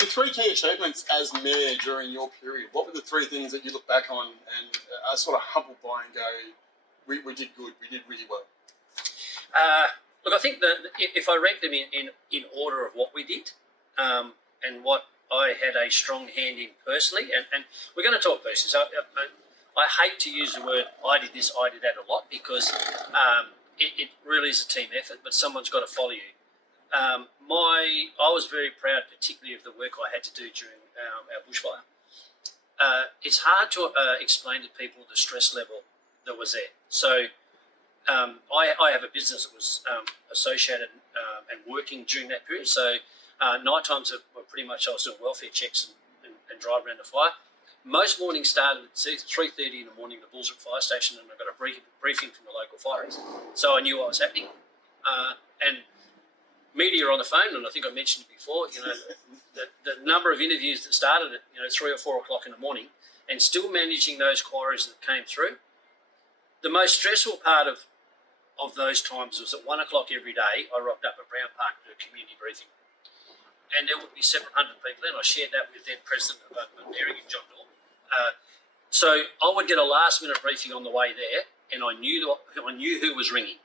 The three key achievements as mayor during your period, what were the three things that you look back on and are sort of humbled by and go, we did good, we did really well? Look, I think that if I rank them in order of what we did and what I had a strong hand in personally, and we're going to talk personally, so I hate to use the word I did this, I did that a lot because it really is a team effort, but someone's got to follow you. I was very proud, particularly of the work I had to do during our bushfire. It's hard to explain to people the stress level that was there. So I have a business that was associated and working during that period. So night times were pretty much, I was doing welfare checks and drive around the fire. Most mornings started at 3:30 in the morning at the Bullsbrook Fire Station, and I got a briefing from the local fireys. So I knew what was happening. And media on the phone, and I think I mentioned it before, the number of interviews that started at 3 or 4 o'clock in the morning and still managing those inquiries that came through. The most stressful part of those times was at 1 o'clock every day, I rocked up at Brown Park to do a community briefing. And there would be 700 people, and I shared that with then President of Dairy, John Dorr. So I would get a last minute briefing on the way there, and I knew who was ringing.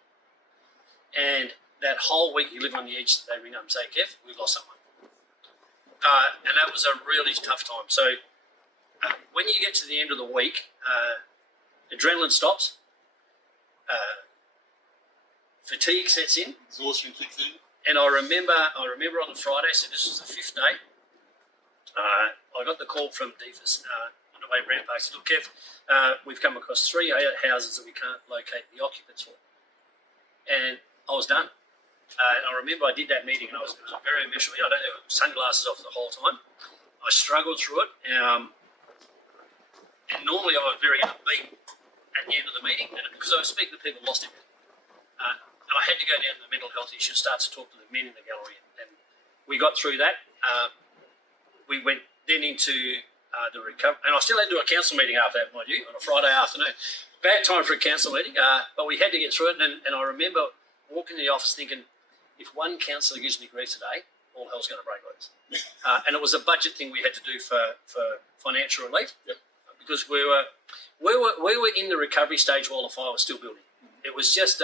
And that whole week you live on the edge that they ring up and say, Kev, we've lost someone. And that was a really tough time. So when you get to the end of the week, adrenaline stops, fatigue sets in, Exhaustion kicks in. and I remember on the Friday, so this was the fifth day, I got the call from DFAS on the way to Brown Park. I said, look, Kev, we've come across 3 houses that we can't locate the occupants for. And I was done. And I remember I did that meeting, and it was very emotional. I don't have sunglasses off the whole time. I struggled through it. And normally I was very upbeat at the end of the meeting, and because I was speaking to people, lost everything. And I had to go down to the mental health issue, start to talk to the men in the gallery, and we got through that. We went then into the recovery, and I still had to do a council meeting after that, mind you, on a Friday afternoon. Bad time for a council meeting, but we had to get through it. And I remember walking in the office thinking, if one councillor gives me grief today, all hell's going to break loose. And it was a budget thing we had to do for financial relief, because we were in the recovery stage while the fire was still building. It was just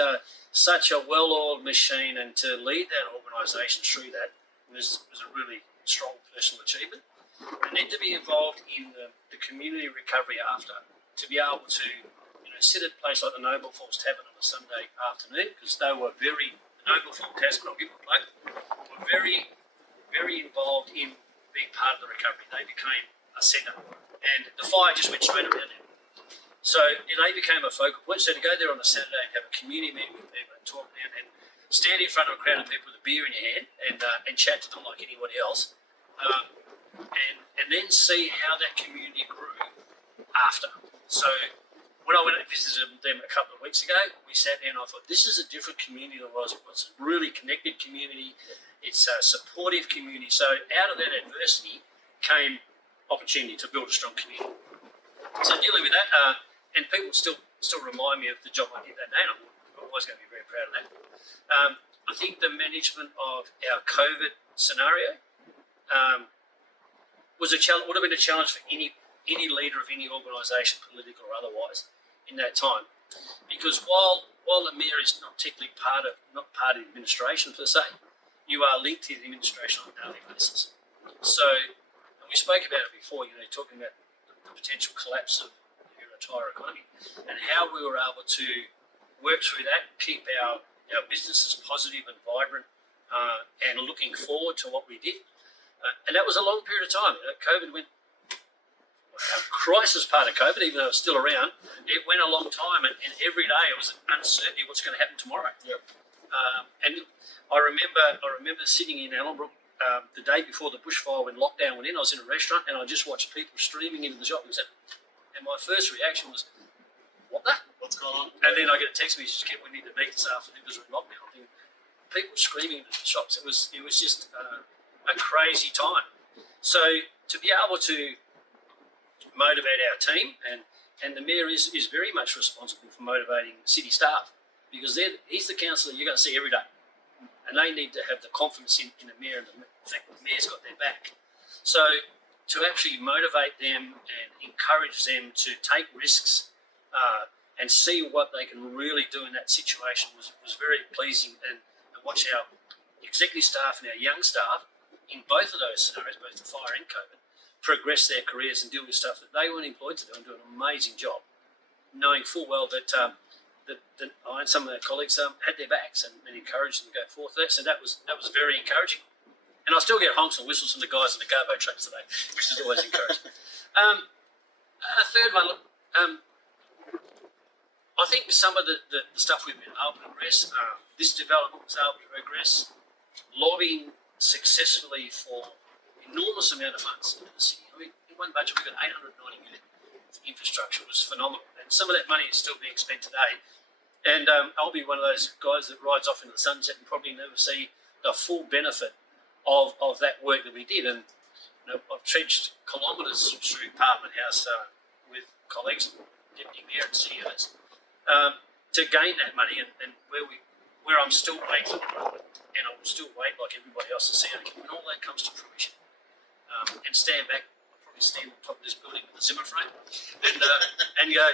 such a well-oiled machine, and to lead that organisation through that was a really strong personal achievement. And then to be involved in the community recovery after, to be able to sit at a place like the Noble Falls Tavern on a Sunday afternoon, because they were the Noble Falls Tavern, I'll give them a plug, were very, very involved in being part of the recovery. They became a centre, and the fire just went straight around them. So they became a focal point. So to go there on a Saturday and have a community meeting with people and talk and stand in front of a crowd of people with a beer in your hand and chat to them like anybody else, and then see how that community grew after. So when I went and visited them a couple of weeks ago, we sat there and I thought, this is a different community than it was. It's a really connected community. It's a supportive community. So out of that adversity came opportunity to build a strong community. So dealing with that, and people still remind me of the job I did that day, and I'm always going to be very proud of that. I think the management of our COVID scenario would have been a challenge for any leader of any organisation, political or otherwise, in that time, because while the mayor is not technically part of the administration per se, you are linked to the administration on a daily basis. So, and we spoke about it before, talking about the potential collapse of your entire economy and how we were able to work through that, keep our businesses positive and vibrant, and looking forward to what we did. And that was a long period of time. COVID went, crisis part of COVID, even though it's still around, it went a long time, and every day it was uncertainty what's going to happen tomorrow. Yep. And I remember sitting in Ellenbrook the day before the bushfire, when lockdown went in. I was in a restaurant and I just watched people streaming into the shop, and my first reaction was, what the? What's going on? And then I get a text message, we need to meet this afternoon because we're in lockdown. I think people screaming into the shops. It was just a crazy time. So to be able to motivate our team, and the mayor is very much responsible for motivating city staff, because he's the councillor you're going to see every day, and they need to have the confidence in the mayor, and the fact that the mayor's got their back. So to actually motivate them and encourage them to take risks and see what they can really do in that situation was very pleasing. And watch our executive staff and our young staff in both of those scenarios, both the fire and COVID, progress their careers and deal with stuff that they weren't employed to do and do an amazing job, knowing full well that that I and some of their colleagues had their backs and encouraged them to go forth there. So that was very encouraging. And I still get honks and whistles from the guys in the Garbo trucks today, which is always encouraging. A third one, look, I think some of the stuff we've been able to progress, this development was able to progress, lobbying successfully for enormous amount of funds into the city. I mean, in one budget we got 890 million for infrastructure. It was phenomenal. And some of that money is still being spent today. And I'll be one of those guys that rides off into the sunset and probably never see the full benefit of that work that we did. And I've trenched kilometres through Parliament House with colleagues, deputy mayor and CEOs, to gain that money. And where I'm still waiting, and I will still wait like everybody else to see when all that comes to fruition, and stand back. I'll probably stand on top of this building with a Zimmer frame, and go,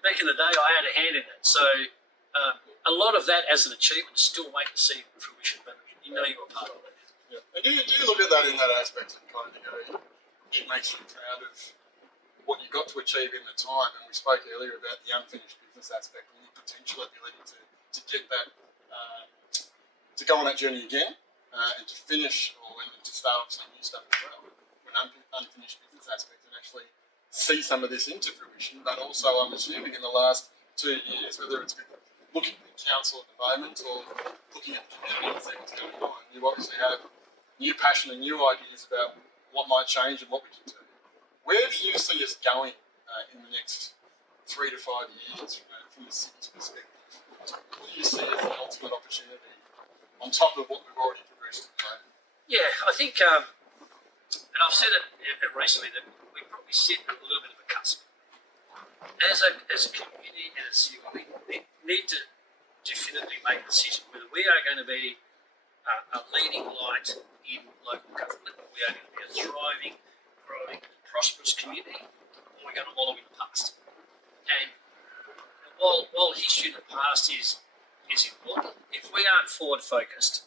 back in the day I had a hand in that. So a lot of that as an achievement is still waiting to see fruition, but you're a part of it. Yeah. And do you look at that in that aspect and kind of go, it makes you proud of what you got to achieve in the time? And we spoke earlier about the unfinished business aspect and the potential ability to get that, to go on that journey again and to finish and to start some new stuff as well. An unfinished business aspect and actually see some of this into fruition. But also, I'm assuming in the last 2 years, whether it's been looking at council at the moment or looking at the community and seeing what's going on, you obviously have new passion and new ideas about what might change and what we can do. Where do you see us going in the next 3 to 5 years from the city's perspective? What do you see as the ultimate opportunity on top of what we've already progressed today? Yeah, I think, and I've said it recently, that we probably sit at a little bit of a cusp. As a community and a city, we need to definitively make a decision whether we are going to be a leading light in local government, we are going to be a thriving, growing, prosperous community, or we're going to wallow in the past. And while history in the past is important, if we aren't forward focused,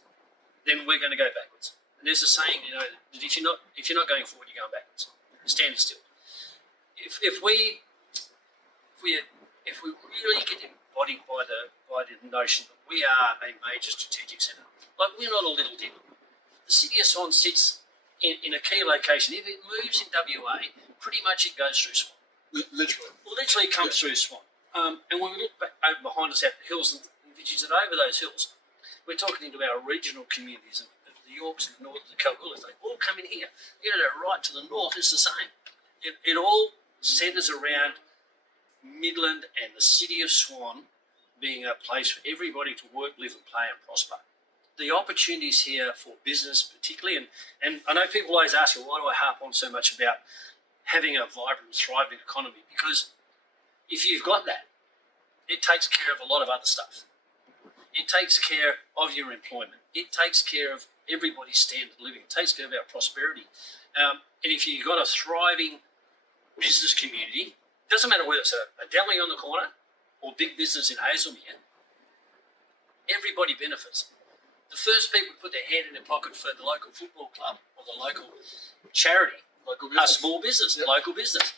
then we're going to go backwards. And there's a saying, that if you're not going forward, you're going backwards. Stand still. If we really get embodied by the notion that we are a major strategic centre, like we're not a little dip. The city of Swan sits in a key location. If it moves in WA, pretty much it goes through Swan. Literally comes through Swan. And when we look back over behind us at the hills and villages that over those hills, we're talking into our regional communities of the Yorks and the north of the Kalgoorlie. They all come in here. Right to the north, it's the same. It all centres around Midland and the city of Swan being a place for everybody to work, live and play and prosper. The opportunities here for business particularly, and I know people always ask me, why do I harp on so much about having a vibrant, thriving economy? Because if you've got that, it takes care of a lot of other stuff. It takes care of your employment. It takes care of everybody's standard of living. It takes care of our prosperity. And if you've got a thriving business community, doesn't matter whether it's a deli on the corner or big business in Hazelmere, everybody benefits. The first people to put their hand in their pocket for the local football club or the local charity are small business, local business.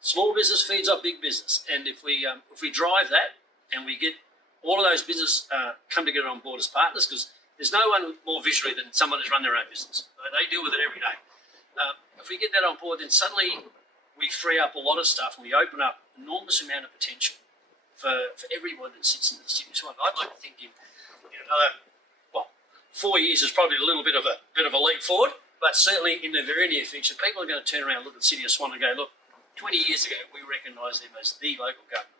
Small business feeds off big business, and if we drive that and we get all of those business come together on board as partners, because there's no one more visionary than someone who's run their own business. They deal with it every day. If we get that on board, then suddenly we free up a lot of stuff and we open up an enormous amount of potential for everyone that sits in the city. So I'd like to think in another 4 years is probably a little bit of a leap forward, but certainly in the very near future, people are going to turn around and look at the city of Swan and go, look, 20 years ago we recognised them as the local government.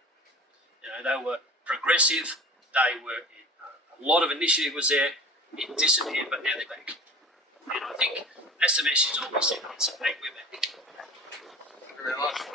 They were progressive, they were a lot of initiative was there, it disappeared, but now they're back. And I think that's the message I always send. It's back, we're back. Thank you very much.